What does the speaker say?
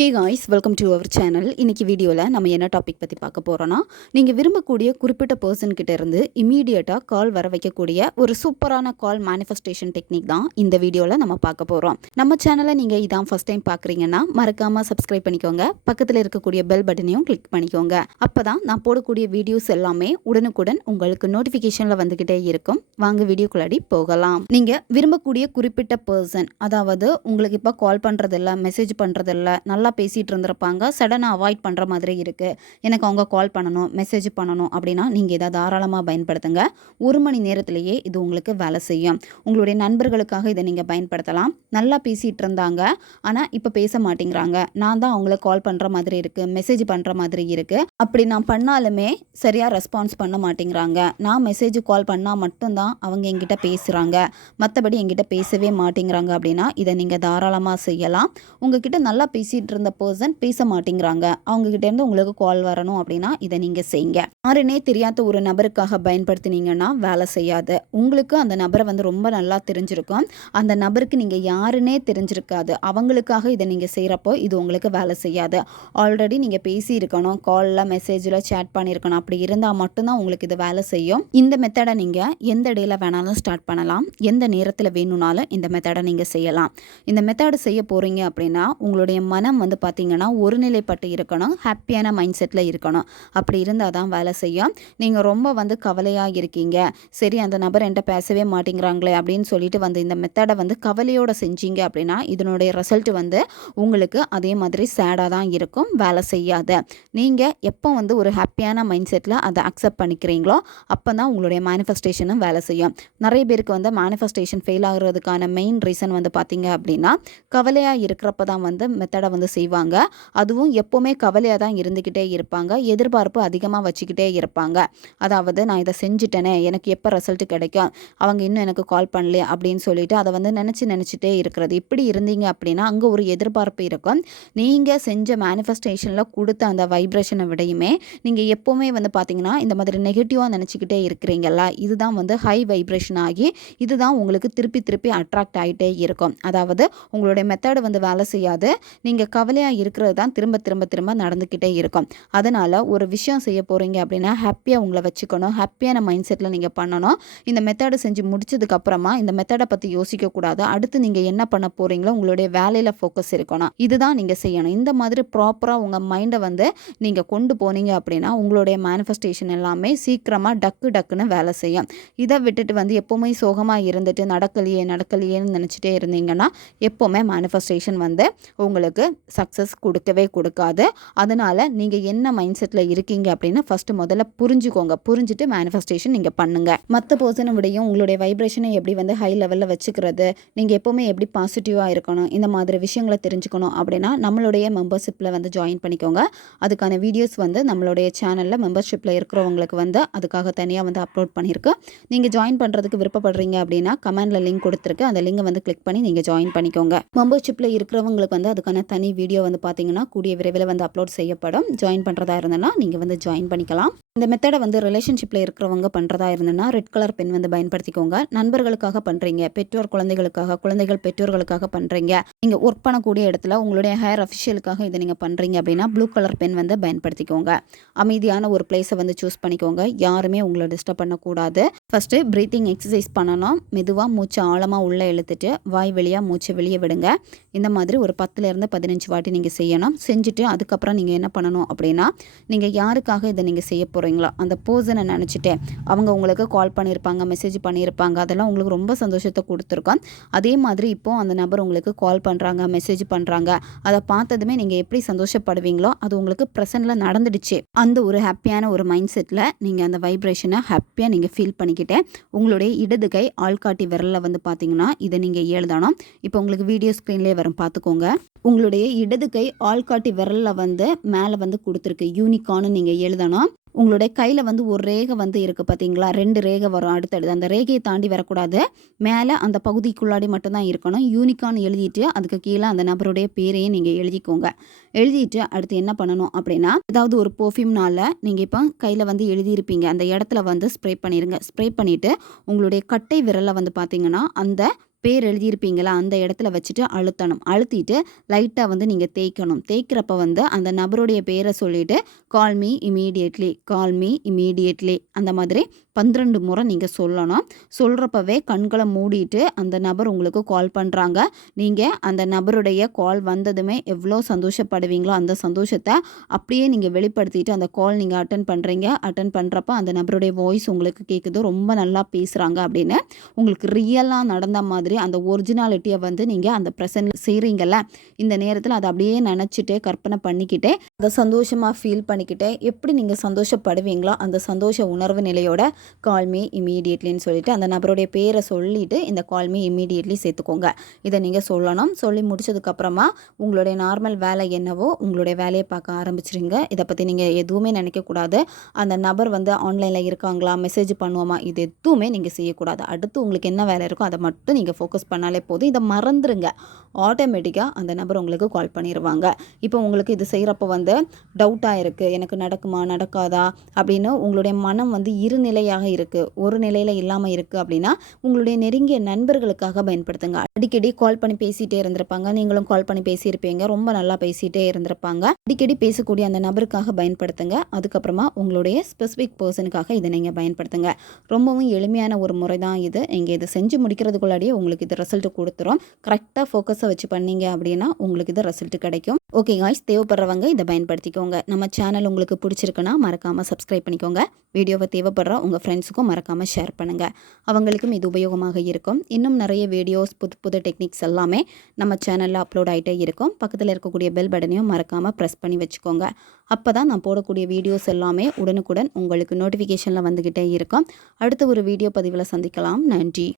Hey guys, welcome to our channel. இன்றைக்கி வீடியோவில் நம்ம என்ன டாபிக் பற்றி பார்க்க போகிறோன்னா, நீங்கள் விரும்பக்கூடிய குறிப்பிட்ட பர்சன் கிட்ட இருந்து இமீடியட்டாக கால் வர வைக்கக்கூடிய ஒரு சூப்பரான கால் மேனிஃபெஸ்டேஷன் டெக்னிக் தான் இந்த வீடியோவில் நம்ம பார்க்க போகிறோம். நம்ம சேனலை நீங்கள் இதான் ஃபஸ்ட் டைம் பார்க்குறீங்கன்னா மறக்காமல் சப்ஸ்கிரைப் பண்ணிக்கோங்க. பக்கத்தில் இருக்கக்கூடிய பெல் பட்டனையும் கிளிக் பண்ணிக்கோங்க. அப்போ தான் நான் போடக்கூடிய வீடியோஸ் எல்லாமே உடனுக்குடன் உங்களுக்கு நோட்டிஃபிகேஷனில் வந்துக்கிட்டே இருக்கும். வாங்க வீடியோக்குள்ளாடி போகலாம். நீங்கள் விரும்பக்கூடிய குறிப்பிட்ட பர்சன், அதாவது உங்களுக்கு இப்போ கால் பண்ணுறதில்ல, மெசேஜ் பண்ணுறதில்ல, நல்லா பேசிகிட்டு இருந்திருப்பாங்க, சடனாக அவாய்ட் பண்ணுற மாதிரி இருக்குது, எனக்கு அவங்க கால் பண்ணணும், மெசேஜ் பண்ணணும் அப்படின்னா நீங்கள் இதை தாராளமாக பயன்படுத்துங்க. 1 மணி நேரத்திலேயே இது உங்களுக்கு வேலை செய்யும். உங்களுடைய நண்பர்களுக்காக இதை நீங்கள் பயன்படுத்தலாம். நல்லா பேசிகிட்டு இருந்தாங்க, ஆனால் இப்போ பேச மாட்டேங்கிறாங்க, நான் தான் அவங்கள கால் பண்ணுற மாதிரி இருக்குது, மெசேஜ் பண்ணுற மாதிரி இருக்குது, அப்படி நான் பண்ணாலுமே சரியாக ரெஸ்பான்ஸ் பண்ண மாட்டேங்கிறாங்க, நான் மெசேஜ் கால் பண்ணால் மட்டும்தான் அவங்க எங்கிட்ட பேசுகிறாங்க, மற்றபடி எங்கிட்ட பேசவே மாட்டேங்கிறாங்க அப்படின்னா இதை நீங்கள் தாராளமாக செய்யலாம். உங்ககிட்ட நல்லா பேசிகிட்டு இருந்த பர்சன் பேச மாட்டேங்கிறாங்க, அவங்ககிட்டேருந்து உங்களுக்கு கால் வரணும் அப்படின்னா இதை நீங்கள் செய்யுங்க. யாருன்னே தெரியாத ஒரு நபருக்காக பயன்படுத்தினீங்கன்னா வேலை செய்யாது. உங்களுக்கு அந்த நபரை ரொம்ப நல்லா தெரிஞ்சிருக்கும், அந்த நபருக்கு நீங்கள் யாருன்னே தெரிஞ்சிருக்காது, அவங்களுக்காக இதை நீங்கள் செய்கிறப்போ இது உங்களுக்கு வேலை செய்யாது. ஆல்ரெடி நீங்கள் பேசியிருக்கணும், காலில் மெசேஜில் சேட் பண்ணியிருக்கணும், அப்படி இருந்தால் மட்டும்தான் உங்களுக்கு இது வேலை செய்யும். இந்த மெத்தடை நீங்கள் எந்த டேல வேணாலும் ஸ்டார்ட் பண்ணலாம், எந்த நேரத்தில் வேணும்னாலும் இந்த மெத்தடை நீங்கள் செய்யலாம். இந்த மெத்தடை செய்ய போகிறீங்க அப்படின்னா உங்களுடைய மனம் பார்த்தீங்கன்னா ஒருநிலைப்பட்டு இருக்கணும், ஹாப்பியான மைண்ட் செட்டில் இருக்கணும். அப்படி இருந்தால் தான் வேலை செய்யும். நீங்கள் ரொம்ப கவலையாக இருக்கீங்க, சரி அந்த நபர் என்கிட்ட பேசவே மாட்டேங்கிறாங்களே அப்படின்னு சொல்லிட்டு இந்த மெத்தடை கவலையோடு செஞ்சீங்க அப்படின்னா இதனுடைய ரிசல்ட் உங்களுக்கு அதே மாதிரி சேடாக தான் இருக்கும், வேலை செய்யாது. நீங்கள் எப்போ ஒரு ஹாப்பியான மைண்ட் செட்டில் அதை அக்செப்ட் பண்ணிக்கிறீங்களோ அப்போ தான் உங்களுடைய மேனிஃபெஸ்டேஷனும் வேலை செய்யும். நிறைய பேருக்கு மேனிஃபெஸ்டேஷன் ஃபெயில் ஆகிறதுக்கான மெயின் ரீசன் பார்த்தீங்க அப்படின்னா கவலையாக இருக்கிறப்ப தான் மெத்தடை செய்வாங்க. அதுவும் எப்போவுமே கவலையாக தான் இருந்துக்கிட்டே இருப்பாங்க, எதிர்பார்ப்பு அதிகமாக வச்சுக்கிட்டே இருப்பாங்க. அதாவது நான் இதை செஞ்சுட்டேனே, எனக்கு எப்போ ரிசல்ட் கிடைக்கும், அவங்க இன்னும் எனக்கு கால் பண்ணலையே அப்படின்னு சொல்லிட்டு அதை நினச்சிட்டே இருக்கிறது. இப்படி இருந்தீங்க அப்படின்னா அங்கே ஒரு எதிர்பார்ப்பு இருக்கும். நீங்கள் செஞ்ச மேனிஃபெஸ்டேஷனில் கொடுத்த அந்த வைப்ரேஷனை விடையுமே நீங்கள் எப்போவுமே பார்த்தீங்கன்னா இந்த மாதிரி நெகட்டிவாக நினச்சிக்கிட்டே இருக்கிறீங்களா, இதுதான் ஹை வைப்ரேஷன் ஆகி இதுதான் உங்களுக்கு திருப்பி திருப்பி அட்ராக்ட் ஆகிட்டே இருக்கும். அதாவது உங்களுடைய மெத்தடு வேலை செய்யாது, நீங்கள் கவலையாக இருக்கிறது தான் திரும்ப திரும்ப திரும்ப நடந்துக்கிட்டே இருக்கும். அதனால் ஒரு விஷயம் செய்ய போகிறீங்க அப்படின்னா ஹாப்பியாக உங்களை வச்சுக்கணும், ஹாப்பியான மைண்ட் செட்டில் நீங்கள் பண்ணணும். இந்த மெத்தடை செஞ்சு முடிச்சதுக்கப்புறமா இந்த மெத்தடை பற்றி யோசிக்கக்கூடாது, அடுத்து நீங்கள் என்ன பண்ண போகிறீங்களோ உங்களுடைய வேலையில் ஃபோக்கஸ் இருக்கணும், இதுதான் நீங்கள் செய்யணும். இந்த மாதிரி ப்ராப்பராக உங்கள் மைண்டை நீங்கள் கொண்டு போனீங்க அப்படின்னா உங்களுடைய மேனிஃபெஸ்டேஷன் எல்லாமே சீக்கிரமாக டக்குன்னு வேலை செய்யும். இதை விட்டுட்டு எப்போவுமே சோகமாக இருந்துட்டு நடக்கலையேன்னு நினச்சிட்டே இருந்தீங்கன்னா எப்போவுமே மேனிஃபெஸ்டேஷன் உங்களுக்கு சக்ஸஸ் கொடுக்கவே கொடுக்காது. அதனால் நீங்கள் என்ன மைண்ட் செட்டில் இருக்கீங்க அப்படின்னு ஃபஸ்ட்டு முதல்ல புரிஞ்சுக்கோங்க. புரிஞ்சுட்டு மேனிஃபெஸ்டேஷன் நீங்கள் பண்ணுங்கள். மற்ற பர்சனை விடையும் உங்களுடைய வைப்ரேஷனை எப்படி ஹை லெவலில் வச்சுக்கிறது, நீங்கள் எப்போவுமே எப்படி பாசிட்டிவாக இருக்கணும், இந்த மாதிரி விஷயங்களை தெரிஞ்சுக்கணும் அப்படின்னா நம்மளுடைய மெம்பர்ஷிப்பில் ஜாயின் பண்ணிக்கோங்க. அதுக்கான வீடியோஸ் நம்மளுடைய சேனலில் மெம்பர்ஷிப்பில் இருக்கிறவங்களுக்கு அதுக்காக தனியாக அப்லோட் பண்ணியிருக்கு. நீங்கள் ஜாயின் பண்ணுறதுக்கு விருப்பப்படுறீங்க அப்படின்னா கமெண்டில் லிங்க் கொடுத்துருக்கு, அந்த லிங்கை கிளிக் பண்ணி நீங்கள் ஜாயின் பண்ணிக்கோங்க. மெம்பர்ஷிப்பில் இருக்கிறவங்களுக்கு அதுக்கான தனி வீடியோ பார்த்தீங்கன்னா கூடிய விரைவில் அப்லோட் செய்யப்படும். ஜாயின் பண்ணுறதா இருந்ததுன்னா நீங்கள் ஜாயின் பண்ணிக்கலாம். இந்த மெத்தடை ரிலேஷன்ஷிப்பில் இருக்கிறவங்க பண்ணுறதா இருந்ததுன்னா ரெட் கலர் பென் பயன்படுத்திக்கோங்க. நண்பர்களுக்காக பண்ணுறீங்க, பெற்றோர் குழந்தைகளுக்காக, குழந்தைகள் பெற்றோர்களுக்காக பண்ணுறீங்க, நீங்கள் ஒர்க் பண்ணக்கூடிய இடத்துல உங்களுடைய ஹையர் அஃபிஷியலுக்காக இதை நீங்கள் பண்ணுறீங்க அப்படின்னா ப்ளூ கலர் பென் பயன்படுத்திக்கோங்க. அமைதியான ஒரு பிளேஸை சூஸ் பண்ணிக்கோங்க, யாருமே உங்களை டிஸ்டர்ப் பண்ணக்கூடாது. ஃபஸ்ட்டு ப்ரீத்திங் எக்ஸசைஸ் பண்ணணும். மெதுவாக மூச்சு ஆழமாக உள்ளே இழுத்துட்டு வாய் வழியாக மூச்சு வெளியே விடுங்க. இந்த மாதிரி ஒரு 10லேருந்து 15 வாட்டி நீங்கள் செய்யணும். செஞ்சுட்டு அதுக்கப்புறம் நீங்கள் என்ன பண்ணணும் அப்படின்னா நீங்கள் யாருக்காக இதை நீங்கள் செய்ய போகிறீங்களோ அந்த பர்சனை நினச்சிட்டு அவங்க உங்களுக்கு கால் பண்ணியிருப்பாங்க, மெசேஜ் பண்ணியிருப்பாங்க, அதெல்லாம் உங்களுக்கு ரொம்ப சந்தோஷத்தை கொடுத்துருக்கோம். அதே மாதிரி இப்போது அந்த நபர் உங்களுக்கு கால் பண்ணுறாங்க, மெசேஜ் பண்ணுறாங்க, அதை பார்த்ததுமே நீங்கள் எப்படி சந்தோஷப்படுவீங்களோ அது உங்களுக்கு ப்ரெசென்ட்டில் நடந்துடுச்சு. அந்த ஒரு ஹாப்பியான ஒரு மைண்ட் செட்டில் நீங்கள் அந்த வைப்ரேஷனை ஹாப்பியாக நீங்கள் ஃபீல் பண்ணிக்கிட்டு உங்களுடைய இடது கை ஆள்காட்டி விரலில் பார்த்தீங்கன்னா இதை நீங்கள் எழுதணும். இப்போ உங்களுக்கு வீடியோ ஸ்க்ரீன்லேயே வரும், பார்த்துக்கோங்க. உங்களுடைய இடது கை ஆள்காட்டி விரலில் மேலே கொடுத்துருக்கு யூனிகான்னு நீங்கள் எழுதணும். உங்களுடைய கையில் ஒரு ரேகை இருக்குது பார்த்தீங்களா, 2 ரேகை வரும் அடுத்தடுத்து, அந்த ரேகையை தாண்டி வரக்கூடாது, மேலே அந்த பகுதிக்குள்ளாடி மட்டும்தான் இருக்கணும். யூனிகான்னு எழுதிட்டு அதுக்கு கீழே அந்த நபருடைய பேரையும் நீங்கள் எழுதிக்கோங்க. எழுதிட்டு அடுத்து என்ன பண்ணணும் அப்படின்னா ஏதாவது ஒரு பர்ஃப்யூம்னால நீங்கள் இப்போ கையில் எழுதியிருப்பீங்க அந்த இடத்துல ஸ்ப்ரே பண்ணிடுங்க. ஸ்ப்ரே பண்ணிவிட்டு உங்களுடைய கட்டை விரலை பார்த்தீங்கன்னா அந்த பேர் எழுதியிருப்பீங்களா அந்த இடத்துல வச்சுட்டு அழுத்தணும். அழுத்திட்டு லைட்டாக வந்து நீங்கள் தேய்க்கணும். தேய்க்கிறப்ப வந்து அந்த நபருடைய பேரை சொல்லிவிட்டு call me immediately, call me immediately அந்த மாதிரி 12 முறை நீங்கள் சொல்லணும். சொல்கிறப்பவே கண்களை மூடிட்டு அந்த நபர் உங்களுக்கு கால் பண்ணுறாங்க. நீங்கள் அந்த நபருடைய கால் வந்ததுமே எவ்வளோ சந்தோஷப்படுவீங்களோ அந்த சந்தோஷத்தை அப்படியே நீங்கள் வெளிப்படுத்திட்டு அந்த கால் நீங்கள் அட்டன் பண்ணுறீங்க. அட்டன் பண்ணுறப்ப அந்த நபருடைய வாய்ஸ் உங்களுக்கு கேட்குது, ரொம்ப நல்லா பேசுகிறாங்க அப்படின்னு உங்களுக்கு ரியலாக நடந்த மாதிரி அந்த ஒரிஜினாலிட்டியை வந்து நீங்கள் அந்த ப்ரெசன்ட் செய்கிறீங்கல்ல, இந்த நேரத்தில் அதை அப்படியே நினச்சிட்டு கற்பனை பண்ணிக்கிட்டே அதை சந்தோஷமாக ஃபீல் பண்ணிக்கிட்டே எப்படி நீங்கள் சந்தோஷப்படுவீங்களோ அந்த சந்தோஷ உணர்வு நிலையோட கால் மீ இமீடியட்லின்னு சொல்லிட்டு அந்த நபருடைய பேரை சொல்லிவிட்டு இந்த கால் மீ இமீடியட்லி சேர்த்துக்கோங்க. இதை நீங்கள் சொல்லணும். சொல்லி முடிச்சதுக்கப்புறமா உங்களுடைய நார்மல் வேலை என்னவோ உங்களுடைய வேலையை பார்க்க ஆரம்பிச்சிருங்க. இதை பற்றி நீங்கள் எதுவுமே நினைக்கக்கூடாது. அந்த நபர் வந்து ஆன்லைனில் இருக்காங்களா, மெசேஜ் பண்ணுவோமா, இது எதுவுமே நீங்கள் செய்யக்கூடாது. அடுத்து உங்களுக்கு என்ன வேலை இருக்கோ அதை மட்டும் நீங்கள் ஃபோக்கஸ் பண்ணாலே போதும். இதை மறந்துடுங்க. ஆட்டோமேட்டிக்காக அந்த நபர் உங்களுக்கு கால் பண்ணிடுவாங்க. இப்போ உங்களுக்கு இது செய்கிறப்போ வந்து டவுட்டாக இருக்குது, எனக்கு நடக்குமா நடக்காதா அப்படின்னு உங்களுடைய மனம் வந்து இருநிலையாக இருக்குது, ஒரு நிலையில் இல்லாமல் இருக்குது அப்படின்னா உங்களுடைய நெருங்கிய நண்பர்களுக்காக பயன்படுத்துங்க. அடிக்கடி கால் பண்ணி பேசிகிட்டே இருந்திருப்பாங்க, நீங்களும் கால் பண்ணி பேசியிருப்பீங்க, ரொம்ப நல்லா பேசிகிட்டே இருந்திருப்பாங்க. அடிக்கடி பேசக்கூடிய அந்த நபருக்காக பயன்படுத்துங்க. அதுக்கப்புறமா உங்களுடைய ஸ்பெசிஃபிக் பர்சனுக்காக இதை நீங்கள் பயன்படுத்துங்க. ரொம்பவும் எளிமையான ஒரு முறை தான் இது. நீங்கள் இதை செஞ்சு முடிக்கிறதுக்குள்ளாடியே உங்களுக்கு இது ரிசல்ட் கொடுத்துரும். கரெக்டாக ஃபோக்கஸை வச்சு பண்ணீங்க அப்படின்னா உங்களுக்கு இது ரிசல்ட் கிடைக்கும். ஓகே காய்ஸ், தேவைப்படுறவங்க இதை பயன்படுத்திக்கோங்க. நம்ம சேனல் உங்களுக்கு பிடிச்சிருக்குன்னா மறக்காமல் சப்ஸ்கிரைப் பண்ணிக்கோங்க. வீடியோவை தேவைப்படுற உங்கள் ஃப்ரெண்ட்ஸுக்கும் மறக்காமல் ஷேர் பண்ணுங்கள். அவங்களுக்கும் இது உபயோகமாக இருக்கும். இன்னும் நிறைய வீடியோஸ், புது புது டெக்னிக்ஸ் எல்லாமே நம்ம சேனலில் அப்லோட் ஆகிட்டே இருக்கும். பக்கத்தில் இருக்கக்கூடிய பெல் பட்டனையும் மறக்காமல் ப்ரெஸ் பண்ணி வச்சுக்கோங்க. அப்போ தான் நான் போடக்கூடிய வீடியோஸ் எல்லாமே உடனுக்குடன் உங்களுக்கு நோட்டிஃபிகேஷனில் வந்துக்கிட்டே இருக்கும். அடுத்த ஒரு வீடியோ பதிவில் சந்திக்கலாம். நன்றி.